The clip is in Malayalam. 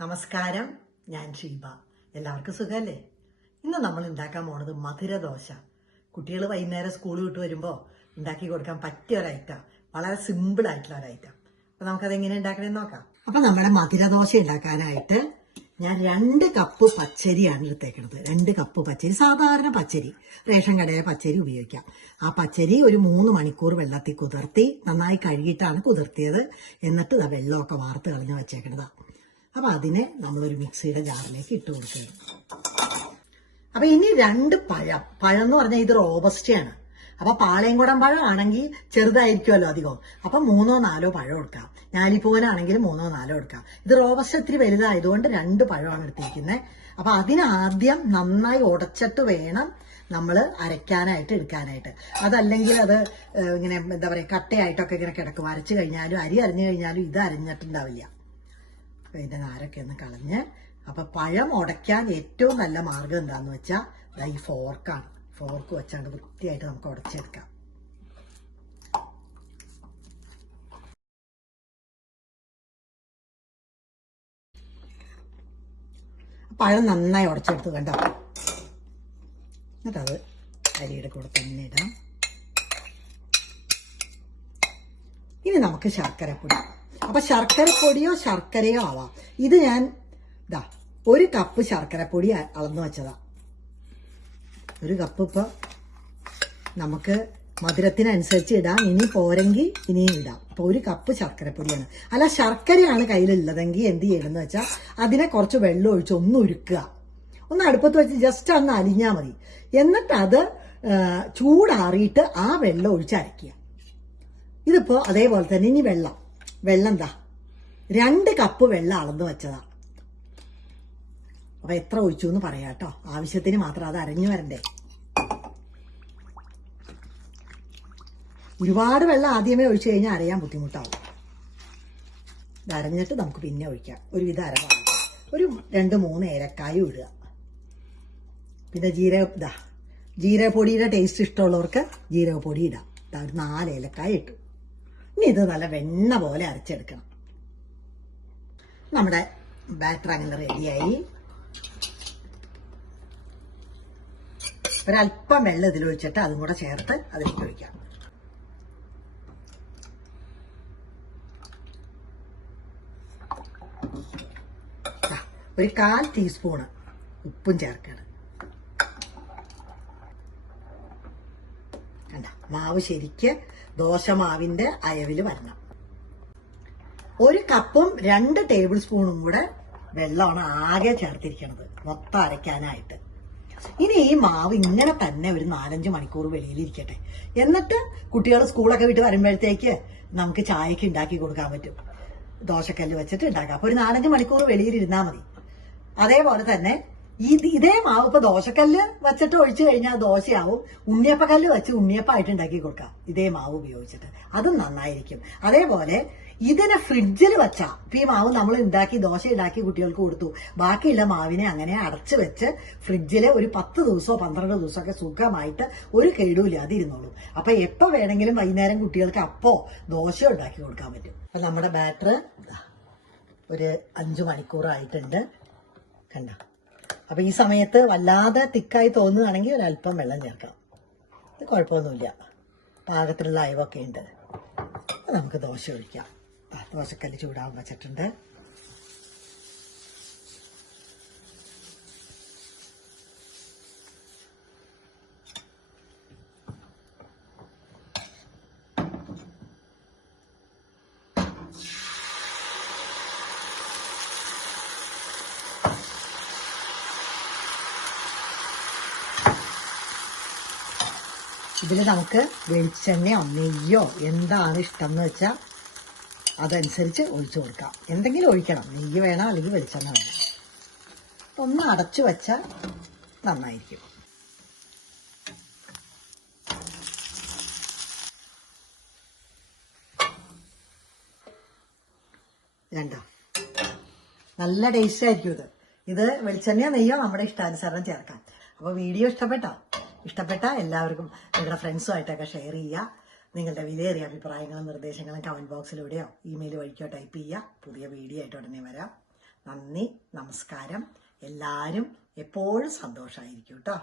നമസ്കാരം, ഞാൻ ഷീബ. എല്ലാവർക്കും സുഖമല്ലേ? ഇന്ന് നമ്മൾ ഉണ്ടാക്കാൻ പോണത് മധുരദോശ. കുട്ടികൾ വൈകുന്നേരം സ്കൂൾ വിട്ട് വരുമ്പോൾ ഉണ്ടാക്കി കൊടുക്കാൻ പറ്റിയ ഒരു ഐറ്റം, വളരെ സിമ്പിൾ ആയിട്ടുള്ള ഒരു ഐറ്റം. അപ്പൊ നമുക്കത് എങ്ങനെ ഉണ്ടാക്കണമെന്ന് നോക്കാം. അപ്പൊ നമ്മുടെ മധുരദോശ ഉണ്ടാക്കാനായിട്ട് ഞാൻ 2 കപ്പ് പച്ചരിയാണ് എടുത്തേക്കുന്നത്. 2 കപ്പ് പച്ചരി, സാധാരണ പച്ചരി, റേഷൻ കടയിലെ പച്ചരി ഉപയോഗിക്കാം. ആ പച്ചരി ഒരു 3 മണിക്കൂർ വെള്ളത്തിൽ കുതിർത്തി നന്നായി കഴുകിയിട്ടാണ് കുതിർത്തിയത്. എന്നിട്ട് വെള്ളമൊക്കെ വാർത്ത് കളഞ്ഞ് വെച്ചേക്കണതാണ്. അപ്പൊ അതിനെ നമ്മളൊരു മിക്സിയുടെ ജാറിലേക്ക് ഇട്ട് കൊടുക്കുകയാണ്. അപ്പൊ ഇനി 2 പഴം എന്ന് പറഞ്ഞാൽ ഇത് റോബസ്റ്റയാണ്. അപ്പൊ പാളയംകുടം പഴം ആണെങ്കിൽ ചെറുതായിരിക്കുമല്ലോ അധികം. അപ്പൊ 3-4 പഴം എടുക്കാം. ഞാലിപ്പൂവനാണെങ്കിൽ 3-4 എടുക്കാം. ഇത് റോബസ്റ്റ് ഇത്തിരി വലുതായതുകൊണ്ട് 2 പഴമാണ് എടുത്തിരിക്കുന്നത്. അപ്പൊ അതിനാദ്യം നന്നായി ഉടച്ചിട്ട് വേണം നമ്മൾ അരയ്ക്കാനായിട്ട് എടുക്കാനായിട്ട്. അതല്ലെങ്കിൽ അത് ഇങ്ങനെ എന്താ പറയുക, കട്ടയായിട്ടൊക്കെ ഇങ്ങനെ കിടക്കും. അരച്ചു കഴിഞ്ഞാലും അരി അരഞ്ഞു കഴിഞ്ഞാലും ഇത് അരഞ്ഞിട്ടുണ്ടാവില്ല. ഇതിന്റെ നാരൊക്കെ ഒന്ന് കളഞ്ഞ്, അപ്പൊ പഴം ഉടയ്ക്കാൻ ഏറ്റവും നല്ല മാർഗം എന്താന്ന് വെച്ചാൽ ഈ ഫോർക്കാണ്. ഫോർക്ക് വെച്ചാണ്ട് വൃത്തിയായിട്ട് നമുക്ക് ഉടച്ചെടുക്കാം. പഴം നന്നായി ഉടച്ചെടുത്ത് കണ്ടോ. എന്നിട്ടത് അരിയുടെ കൂടെ തന്നെ ഇടാം. ഇനി നമുക്ക് ശർക്കരപ്പൊടി. അപ്പൊ ശർക്കരപ്പൊടിയോ ശർക്കരയോ ആവാം. ഇത് ഞാൻ 1 കപ്പ് ശർക്കരപ്പൊടി അളന്നു വെച്ചതാ. 1 കപ്പ് ഇപ്പൊ നമുക്ക് മധുരത്തിനനുസരിച്ച് ഇടാം. ഇനി പോരെങ്കിൽ ഇനിയും ഇടാം. അപ്പൊ 1 കപ്പ് ശർക്കരപ്പൊടിയാണ്. അല്ല, ശർക്കരയാണ് കയ്യിലുള്ളതെങ്കിൽ എന്ത് ചെയ്യണമെന്ന് വെച്ചാൽ അതിനെ കുറച്ച് വെള്ളം ഒഴിച്ച് ഒന്ന് ഉരുക്കുക. ഒന്ന് അടുപ്പത്ത് വെച്ച് ജസ്റ്റ് ഒന്ന് അലിഞ്ഞാൽ മതി. എന്നിട്ട് അത് ചൂടാറിയിട്ട് ആ വെള്ളം ഒഴിച്ച് അരയ്ക്കുക. ഇതിപ്പോ അതേപോലെ തന്നെ. ഇനി വെള്ളം 2 കപ്പ് വെള്ളം അളന്ന് വെച്ചതാ. അപ്പൊ എത്ര ഒഴിച്ചു എന്ന് പറയാട്ടോ, ആവശ്യത്തിന് മാത്രം. അത് അരഞ്ഞു വരണ്ടേ. ഒരുപാട് വെള്ളം ആദ്യമേ ഒഴിച്ചു കഴിഞ്ഞാൽ അരയാൻ ബുദ്ധിമുട്ടാവും. ഇത് അരഞ്ഞിട്ട് നമുക്ക് പിന്നെ ഒഴിക്കാം. ഒരുവിധം അരവാണ്. ഒരു 2-3 ഏലക്കായും ഇടുക. പിന്നെ ജീരകപ്പൊടിയുടെ ടേസ്റ്റ് ഇഷ്ടമുള്ളവർക്ക് ജീരകപ്പൊടി ഇടാം. ഒരു 4 ഏലക്കായ ഇട്ടു. ഇനി ഇത് നല്ല വെണ്ണ പോലെ അരച്ചെടുക്കണം. നമ്മുടെ ബാറ്റർ അങ്ങനെ റെഡിയായി. ഒരല്പം വെള്ളം ഇതിലൊഴിച്ചിട്ട് അതും കൂടെ ചേർത്ത് അതിലേക്ക് ഒഴിക്കാം. ഒരു 1/4 ടീസ്പൂണ് ഉപ്പും ചേർക്കണം. കണ്ട, മാവ് ശരിക്ക് ദോശമാവിന്റെ അയവില് വരണം. 1 കപ്പും 2 ടേബിൾ സ്പൂണും കൂടെ വെള്ളമാണ് ആകെ ചേർത്തിരിക്കുന്നത് മൊത്തം അരയ്ക്കാനായിട്ട്. ഇനി ഈ മാവ് ഇങ്ങനെ തന്നെ ഒരു 4-5 മണിക്കൂർ വെളിയിലിരിക്കട്ടെ. എന്നിട്ട് കുട്ടികൾ സ്കൂളൊക്കെ വിട്ട് വരുമ്പോഴത്തേക്ക് നമുക്ക് ചായക്ക് ഉണ്ടാക്കി കൊടുക്കാൻ പറ്റും. ദോശക്കല്ല് വെച്ചിട്ട് ഉണ്ടാക്കാം. അപ്പൊ ഒരു 4-5 മണിക്കൂർ വെളിയിലിരുന്നാൽ മതി. അതേപോലെ തന്നെ ഇതേ മാവ് ഇപ്പൊ ദോശക്കല്ല് വെച്ചിട്ട് ഒഴിച്ചു കഴിഞ്ഞാൽ ദോശയാവും. ഉണ്ണിയപ്പക്കല്ല് വെച്ച് ഉണ്ണിയപ്പമായിട്ട് ഉണ്ടാക്കി കൊടുക്കാം ഇതേ മാവ് ഉപയോഗിച്ചിട്ട്. അതും നന്നായിരിക്കും. അതേപോലെ ഇതിനെ ഫ്രിഡ്ജിൽ വെച്ചാ ഇപ്പൊ ഈ മാവ് നമ്മൾ ദോശ ഉണ്ടാക്കി കുട്ടികൾക്ക് കൊടുത്തു. ബാക്കിയുള്ള മാവിനെ അങ്ങനെ അടച്ചു വെച്ച് ഫ്രിഡ്ജിൽ ഒരു 10 ദിവസമോ 12 ദിവസമൊക്കെ സുഖമായിട്ട് ഒരു കേടുമില്ലാതെ ഇരുന്നോളൂ. അപ്പൊ എപ്പോ വേണമെങ്കിലും വൈകുന്നേരം കുട്ടികൾക്ക് അപ്പോ ദോശയോ ഉണ്ടാക്കി കൊടുക്കാൻ പറ്റും. അപ്പൊ നമ്മുടെ ബാറ്റർ ഒരു 5 മണിക്കൂറായിട്ടുണ്ട്. കണ്ട. അപ്പൊ ഈ സമയത്ത് വല്ലാതെ തിക്കായി തോന്നുകയാണെങ്കിൽ ഒരല്പം വെള്ളം ചേർക്കാം. ഇത് കുഴപ്പമൊന്നുമില്ല, പാകത്തിലുള്ള അയവൊക്കെ ഉണ്ട്. നമുക്ക് ദോശ ഒഴിക്കാം. ദോശക്കല്ല് ചൂടാവാൻ വെച്ചിട്ടുണ്ട്. ഇതിൽ നമുക്ക് വെളിച്ചെണ്ണയോ നെയ്യോ എന്താണ് ഇഷ്ടം എന്ന് വെച്ചാൽ അതനുസരിച്ച് ഒഴിച്ചു കൊടുക്കാം. എന്തെങ്കിലും ഒഴിക്കണം. നെയ്യ് വേണം, അല്ലെങ്കിൽ വെളിച്ചെണ്ണ വേണം. ഒന്ന് അടച്ചു വെച്ചാൽ നന്നായിരിക്കും. രണ്ടോ നല്ല ടേസ്റ്റ് ആയിരിക്കും ഇത് വെളിച്ചെണ്ണയോ നെയ്യോ നമ്മുടെ ഇഷ്ടാനുസരണം ചേർക്കാം. അപ്പോൾ വീഡിയോ ഇഷ്ടപ്പെട്ട എല്ലാവർക്കും നിങ്ങളുടെ ഫ്രണ്ട്സുമായിട്ടൊക്കെ ഷെയർ ചെയ്യുക. നിങ്ങളുടെ വിലയേറിയ അഭിപ്രായങ്ങളും നിർദ്ദേശങ്ങളും കമന്റ് ബോക്സിലൂടെയോ ഇമെയിൽ വഴിക്കോ ടൈപ്പ് ചെയ്യുക. പുതിയ വീഡിയോ ആയിട്ട് ഉടനെ വരാം. നന്ദി, നമസ്കാരം. എല്ലാവരും എപ്പോഴും സന്തോഷമായിരിക്കും കേട്ടോ.